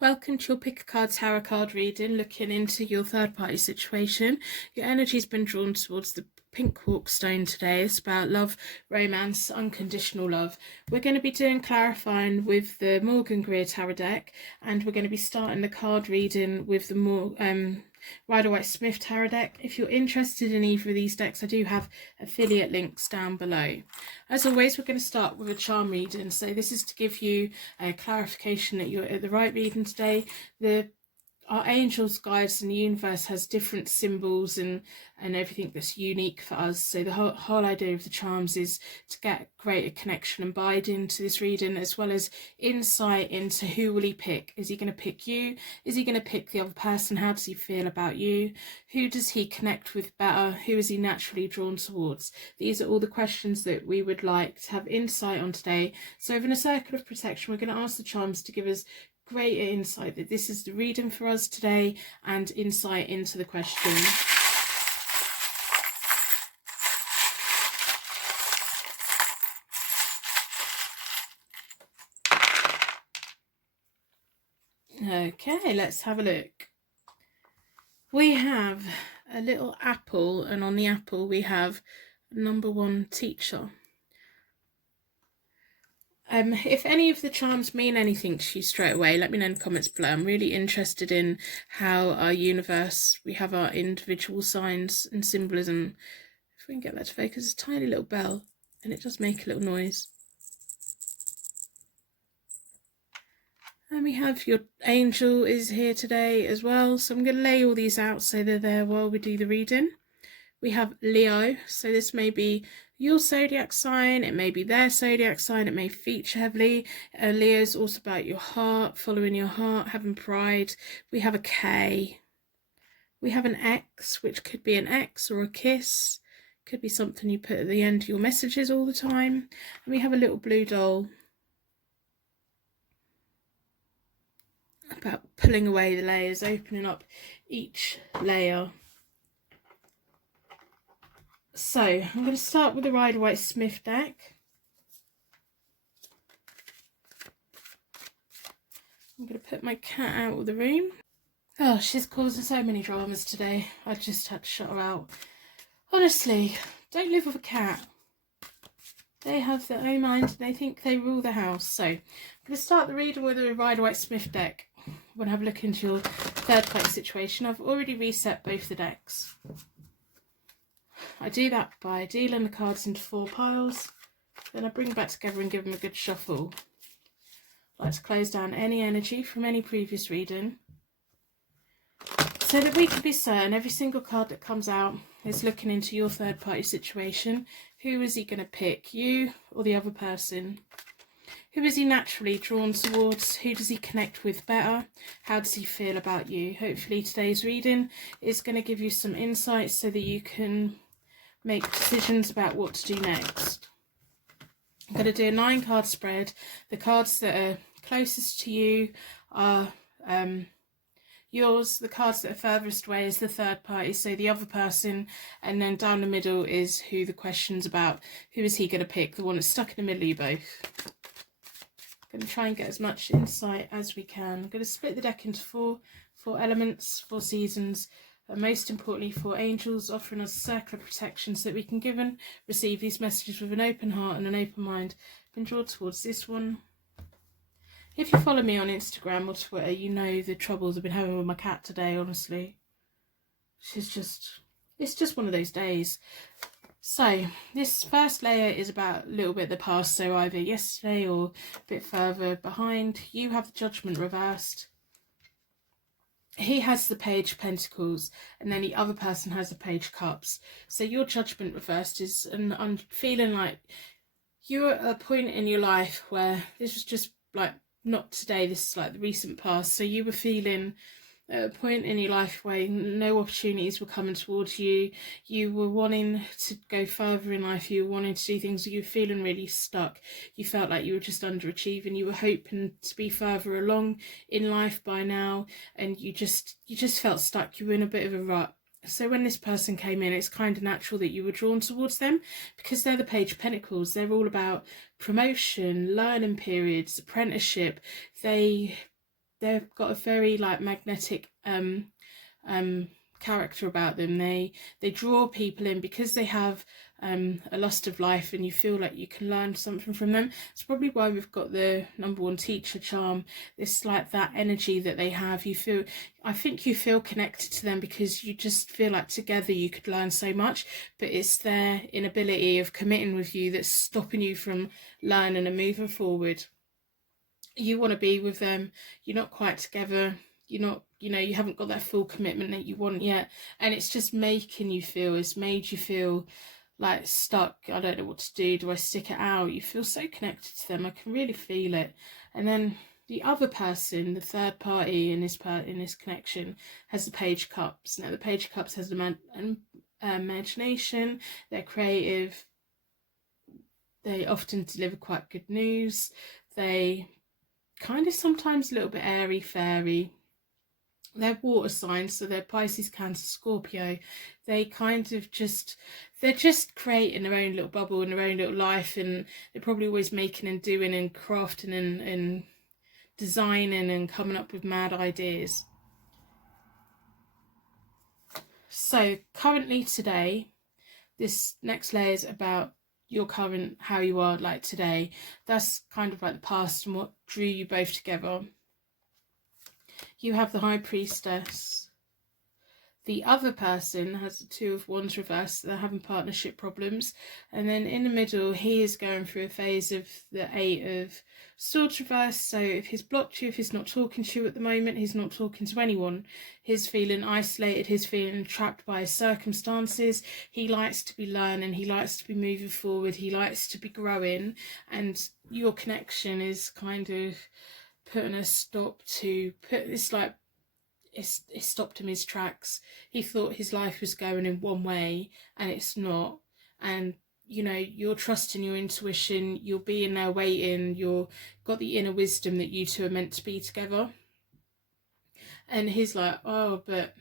Welcome to your Pick a Card Tarot card reading, looking into your third party situation. Your energy's been drawn towards the pink quark stone today. It's about love, romance, unconditional love. We're going to be doing clarifying with the Morgan Greer Tarot deck, and we're going to be starting the card reading with the Rider-Waite-Smith Tarot deck. If you're interested in either of these decks, I do have affiliate links down below. As always, we're going to start with a charm reading. So this is to give you a clarification that you're at the right reading today. Our angels, guides, and the universe has different symbols and everything that's unique for us. So the whole idea of the charms is to get greater connection and buy-in into this reading, as well as insight into who will he pick. Is he going to pick you? Is he going to pick the other person? How does he feel about you? Who does he connect with better? Who is he naturally drawn towards? These are all the questions that we would like to have insight on today. So within a circle of protection, we're going to ask the charms to give us greater insight that this is the reading for us today and insight into the question. Okay, let's have a look. We have a little apple, and on the apple we have number 1 teacher. If any of the charms mean anything to you straight away, let me know in the comments below. I'm really interested in how our universe, we have our individual signs and symbolism. If we can get that to focus, a tiny little bell, and it does make a little noise. And we have your angel is here today as well. So I'm going to lay all these out so they're there while we do the reading. We have Leo, so this may be your zodiac sign, it may be their zodiac sign, it may feature heavily. Leo's also about your heart, following your heart, having pride. We have a K. We have an X, which could be an X or a kiss. Could be something you put at the end of your messages all the time. And we have a little blue doll. About pulling away the layers, opening up each layer. So I'm going to start with the Rider-Waite-Smith deck. I'm going to put my cat out of the room. Oh, she's causing so many dramas today. I just had to shut her out. Honestly, don't live with a cat. They have their own mind and they think they rule the house. So I'm going to start the reading with a Rider-Waite-Smith deck. I'm going to have a look into your third party situation. I've already reset both the decks. I do that by dealing the cards into 4 piles, then I bring them back together and give them a good shuffle. I like to close down any energy from any previous reading so that we can be certain every single card that comes out is looking into your third party situation. Who is he going to pick, you or the other person? Who is he naturally drawn towards? Who does he connect with better? How does he feel about you? Hopefully today's reading is going to give you some insights so that you can make decisions about what to do next. I'm going to do a 9 card spread. The cards that are closest to you are yours. The cards that are furthest away is the third party, so the other person, and then down the middle is who the question's about. Who is he going to pick? The one that's stuck in the middle of you both. I'm going to try and get as much insight as we can. I'm going to split the deck into four elements, 4 seasons. Most importantly, 4 angels, offering us a circle of protection so that we can give and receive these messages with an open heart and an open mind. Been drawn towards this one. If you follow me on Instagram or Twitter, you know the troubles I've been having with my cat today, honestly. It's just one of those days. So, this first layer is about a little bit of the past, so either yesterday or a bit further behind. You have the Judgment reversed. He has the Page of Pentacles, and then the other person has the Page of Cups. So your Judgment reversed is, and I'm feeling like you're at a point in your life where this was just like, not today, this is like the recent past. So you were feeling at a point in your life where no opportunities were coming towards you. You were wanting to go further in life. You were wanting to do things. You were feeling really stuck. You felt like you were just underachieving. You were hoping to be further along in life by now, and you just felt stuck. You were in a bit of a rut. So when this person came in, it's kind of natural that you were drawn towards them because they're the Page of Pentacles. They're all about promotion, learning periods, apprenticeship. They've got a very like magnetic character about them. They draw people in because they have a lust of life, and you feel like you can learn something from them. It's probably why we've got the number 1 teacher charm. It's like that energy that they have. I think you feel connected to them because you just feel like together you could learn so much, but it's their inability of committing with you that's stopping you from learning and moving forward. You want to be with them, you're not quite together, you're not, you haven't got that full commitment that you want yet, and it's just it's made you feel like stuck. I don't know what to do. Do I stick it out? You feel so connected to them. I can really feel it. And then the other person, the third party in this connection, has the Page of Cups. Now the Page of Cups has an imagination. They're creative. They often deliver quite good news. They kind of sometimes a little bit airy fairy. They're water signs, so they're Pisces, Cancer, Scorpio. They kind of they're just creating their own little bubble and their own little life, and they're probably always making and doing and crafting and designing and coming up with mad ideas. So currently today, this next layer is about your current, how you are like today. That's kind of like the past and what drew you both together. You have the High Priestess. The other person has the Two of Wands reversed. They're having partnership problems. And then in the middle, he is going through a phase of the Eight of Swords reversed. So if he's blocked you, if he's not talking to you at the moment, he's not talking to anyone. He's feeling isolated. He's feeling trapped by his circumstances. He likes to be learning. He likes to be moving forward. He likes to be growing. And your connection is kind of putting a stop to it stopped him his tracks. He thought his life was going in one way and it's not. And you know, you're trusting your intuition, you're being there waiting, you're got the inner wisdom that you two are meant to be together. And he's like, oh, but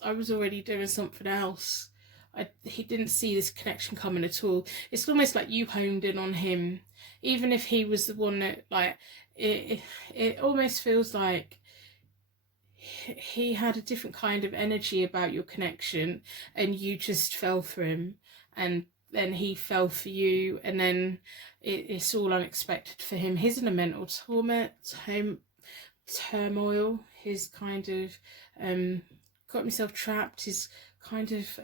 I was already doing something else. He didn't see this connection coming at all. It's almost like you honed in on him, even if he was the one that, like, it almost feels like he had a different kind of energy about your connection, and you just fell for him, and then he fell for you, and then it's all unexpected for him. He's in a mental turmoil. He's kind of got himself trapped. He's kind of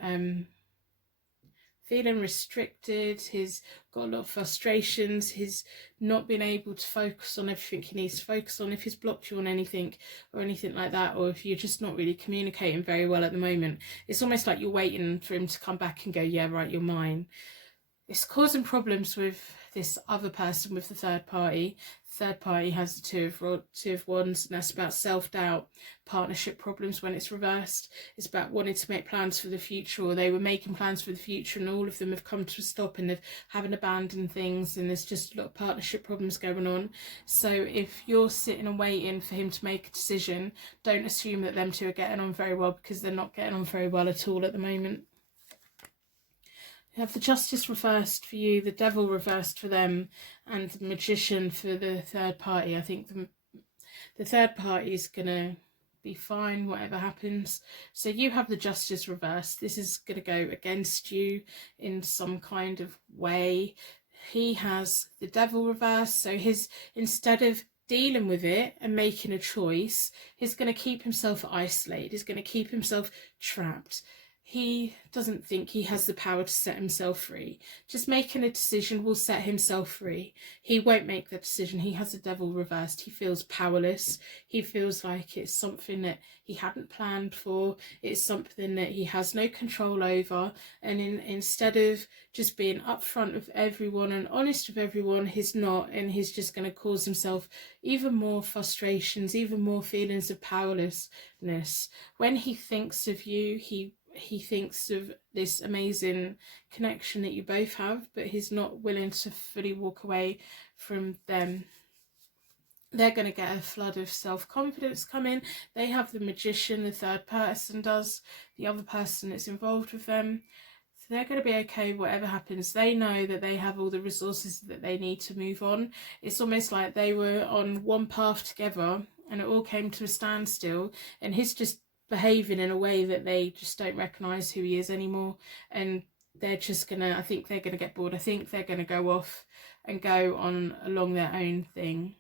feeling restricted. He's got a lot of frustrations. He's not been able to focus on everything he needs to focus on. If he's blocked you on anything or anything like that, or if you're just not really communicating very well at the moment, it's almost like you're waiting for him to come back and go, yeah, right, you're mine. It's causing problems with this other person, with the third party. Third party has the two of Wands, and that's about self-doubt, partnership problems when it's reversed. It's about wanting to make plans for the future, or they were making plans for the future and all of them have come to a stop and they've haven't abandoned things, and there's just a lot of partnership problems going on. So if you're sitting and waiting for him to make a decision, don't assume that them two are getting on very well, because they're not getting on very well at all at the moment. You have the Justice reversed for you, the Devil reversed for them, and the Magician for the third party. I think the third party is going to be fine, whatever happens. So you have the Justice reversed. This is going to go against you in some kind of way. He has the Devil reversed, so instead of dealing with it and making a choice, he's going to keep himself isolated. He's going to keep himself trapped. He doesn't think he has the power to set himself free. Just making a decision will set himself free. He won't make the decision. He has the Devil reversed. He feels powerless. He feels like it's something that he hadn't planned for. It's something that he has no control over. And instead of just being upfront with everyone and honest with everyone, he's not. And he's just going to cause himself even more frustrations, even more feelings of powerlessness. When he thinks of you, he thinks of this amazing connection that you both have, but he's not willing to fully walk away from them. They're going to get a flood of self-confidence coming. They have the Magician, the third person does, the other person that's involved with them. So they're going to be okay whatever happens. They know that they have all the resources that they need to move on. It's almost like they were on one path together and it all came to a standstill, and he's just behaving in a way that they just don't recognise who he is anymore, and they're just gonna, I think they're gonna get bored. I think they're gonna go off and go on along their own thing,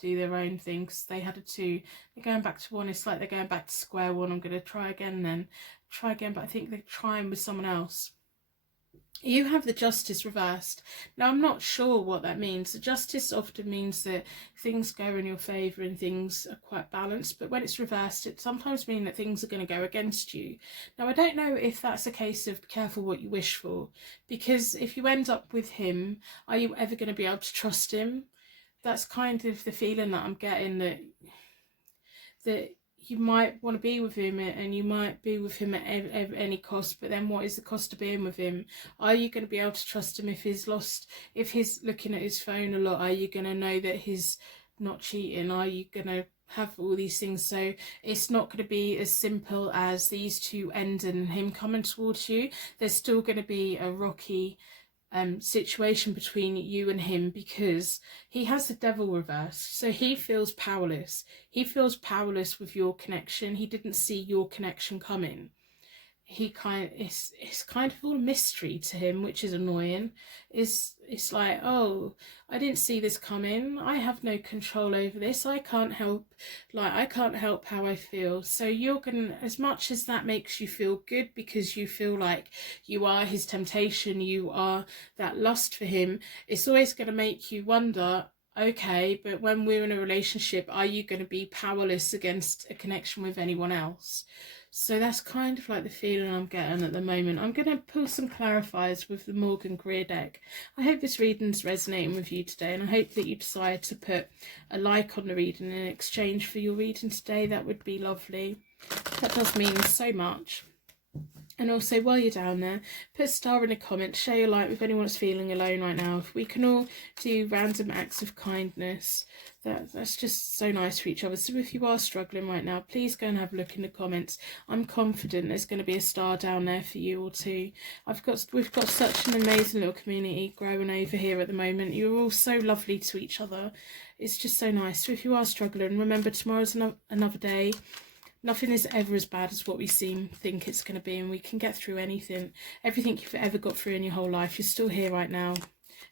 do their own thing, because they had a two, they're going back to one. It's like they're going back to square one. I'm gonna try again, but I think they're trying with someone else. You have the Justice reversed. Now, I'm not sure what that means. The Justice often means that things go in your favour and things are quite balanced, but when it's reversed, it sometimes means that things are going to go against you. Now, I don't know if that's a case of be careful what you wish for, because if you end up with him, are you ever going to be able to trust him? That's kind of the feeling that I'm getting, that you might want to be with him and you might be with him at any cost, but then what is the cost of being with him? Are you going to be able to trust him if he's lost, if he's looking at his phone a lot? Are you going to know that his not cheating? Are you going to have all these things? So it's not going to be as simple as these two ending and him coming towards you. There's still going to be a rocky situation between you and him, because he has the devil reversed, so he feels powerless. He feels powerless with your connection. He didn't see your connection coming. He it's kind of all a mystery to him, which is annoying. It's like, oh, I didn't see this coming. I have no control over this. I can't help how I feel. So you're gonna, as much as that makes you feel good because you feel like you are his temptation, you are that lust for him, it's always going to make you wonder, okay, but when we're in a relationship, are you going to be powerless against a connection with anyone else? So that's kind of like the feeling I'm getting at the moment. I'm going to pull some clarifiers with the Morgan Greer deck. I hope this reading's resonating with you today, and I hope that you decide to put a like on the reading in exchange for your reading today. That would be lovely. That does mean so much. And also, while you're down there, put a star in the comments, share your light with anyone that's feeling alone right now. If we can all do random acts of kindness, that's just so nice for each other. So if you are struggling right now, please go and have a look in the comments. I'm confident there's going to be a star down there for you all too. We've got such an amazing little community growing over here at the moment. You're all so lovely to each other. It's just so nice. So if you are struggling, remember, tomorrow's another day. Nothing is ever as bad as what we think it's going to be, and we can get through anything. Everything you've ever got through in your whole life, you're still here right now.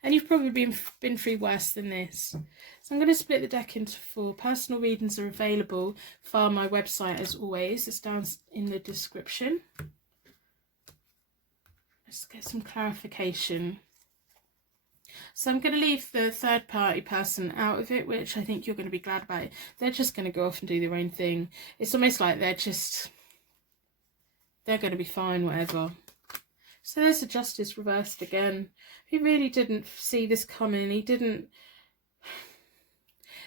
And you've probably been through worse than this. So I'm going to split the deck into 4. Personal readings are available via my website as always. It's down in the description. Let's get some clarification. So I'm going to leave the third party person out of it, which I think you're going to be glad about. They're just going to go off and do their own thing. It's almost like they're going to be fine, whatever. So there's the Justice reversed again. He really didn't see this coming. He didn't...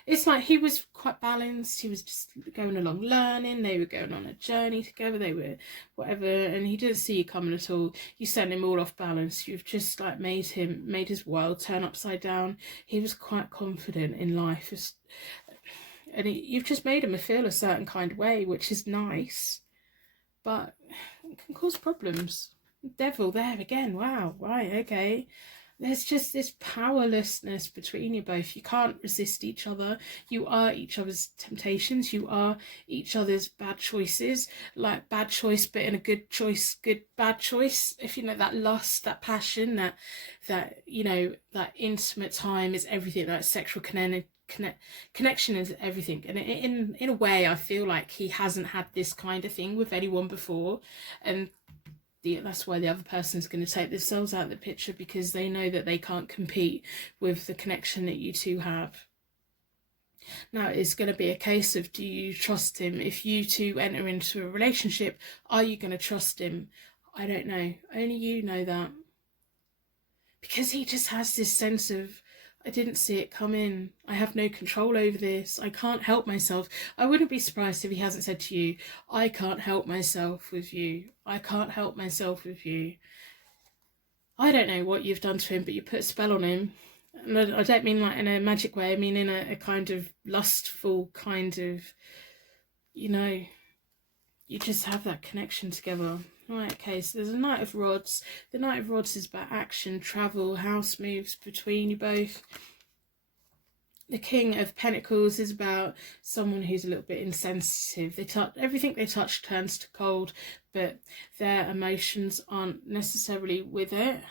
It's like he was quite balanced. He was just going along learning. They were going on a journey together. They were whatever. And he didn't see you coming at all. You sent him all off balance. You've just like made his world turn upside down. He was quite confident in life. And you've just made him feel a certain kind of way, which is nice. But it can cause problems. Devil there again. Wow. Right. Okay. There's just this powerlessness between you both. You can't resist each other. You are each other's temptations. You are each other's bad choices. Like bad choice, but in a good choice, good bad choice. If you know that lust, that passion, that you know, that intimate time is everything. That sexual connection is everything. And in a way, I feel like he hasn't had this kind of thing with anyone before, and that's why the other person's going to take themselves out of the picture, because they know that they can't compete with the connection that you two have. Now it's going to be a case of, do you trust him? If you two enter into a relationship, are you going to trust him? I don't know. Only you know that. Because he just has this sense of, I didn't see it come in. I have no control over this. I can't help myself. I wouldn't be surprised if he hasn't said to you, I can't help myself with you. I can't help myself with you. I don't know what you've done to him, but you put a spell on him. And I don't mean like in a magic way. I mean in a kind of lustful kind of, you know, you just have that connection together. Right, okay, so there's a Knight of Rods. The Knight of Rods is about action, travel, house moves between you both. The King of Pentacles is about someone who's a little bit insensitive. Everything they touch turns to cold, but their emotions aren't necessarily with it.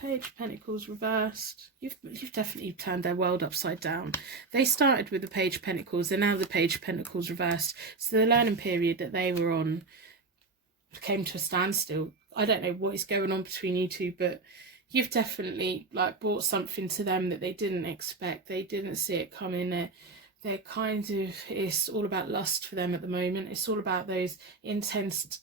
Page of Pentacles reversed. You've definitely turned their world upside down. They started with the Page of Pentacles, they're now the Page of Pentacles reversed. So the learning period that they were on came to a standstill. I don't know what is going on between you two, but you've definitely like brought something to them that they didn't expect. They didn't see it coming. They're kind of, it's all about lust for them at the moment. It's all about those intense,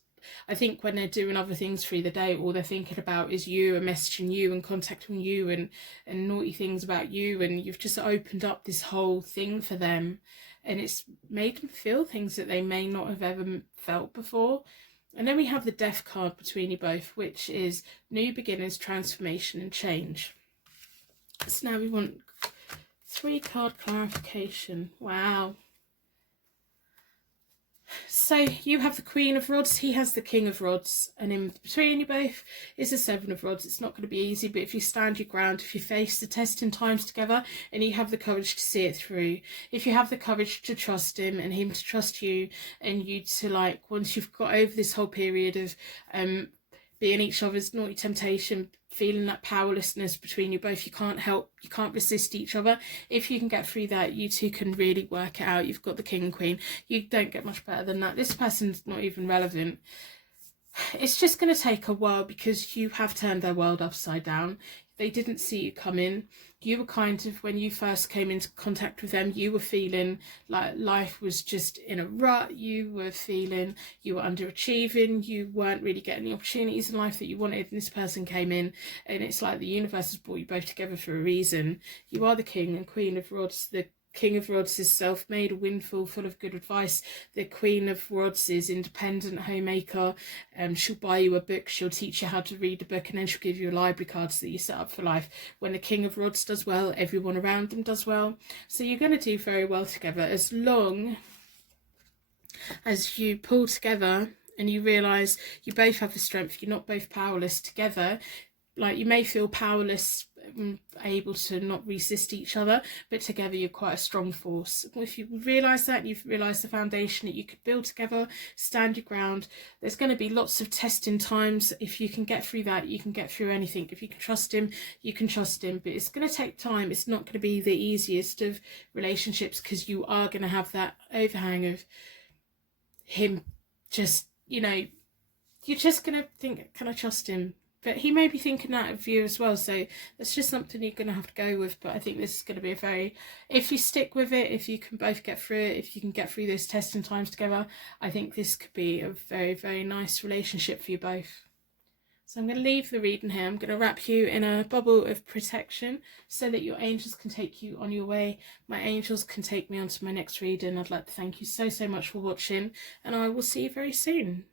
I think when they're doing other things through the day, all they're thinking about is you and messaging you and contacting you and naughty things about you, and you've just opened up this whole thing for them, and it's made them feel things that they may not have ever felt before. And then we have the Death card between you both, which is new beginnings, transformation and change. So now we want 3-card clarification. Wow. So you have the Queen of Rods, he has the King of Rods, and in between you both is the 7 of Rods. It's not going to be easy, but if you stand your ground, if you face the testing times together and you have the courage to see it through, if you have the courage to trust him and him to trust you, and you to, like, once you've got over this whole period of being each other's naughty temptation, feeling that powerlessness between you both, you can't resist each other. If you can get through that, you two can really work it out. You've got the King and Queen. You don't get much better than that. This person's not even relevant. It's just going to take a while because you have turned their world upside down. They didn't see you coming. You were kind of, when you first came into contact with them, you were feeling like life was just in a rut. You were feeling you were underachieving. You weren't really getting the opportunities in life that you wanted. And this person came in, and it's like the universe has brought you both together for a reason. You are the King and Queen of Rods. The King of Rods is self-made, a windfall, full of good advice. The Queen of Rods is independent, homemaker. She'll buy you a book, she'll teach you how to read a book, and then she'll give you a library card so that you set up for life. When the King of Rods does well, everyone around them does well. So you're going to do very well together, as long as you pull together and you realise you both have the strength. You're not both powerless together. Like, you may feel powerless, able to not resist each other, but together you're quite a strong force. If you realise that, and you've realised the foundation that you could build together, stand your ground, there's going to be lots of testing times. If you can get through that, you can get through anything. If you can trust him, you can trust him, but it's going to take time. It's not going to be the easiest of relationships, because you are going to have that overhang of him just, you know, you're just going to think, can I trust him? But he may be thinking that of you as well, so that's just something you're going to have to go with. But I think this is going to be a very, if you stick with it, if you can both get through it, if you can get through those testing times together, I think this could be a very, very nice relationship for you both. So I'm going to leave the reading here. I'm going to wrap you in a bubble of protection so that your angels can take you on your way. My angels can take me on to my next reading. I'd like to thank you so, so much for watching, and I will see you very soon.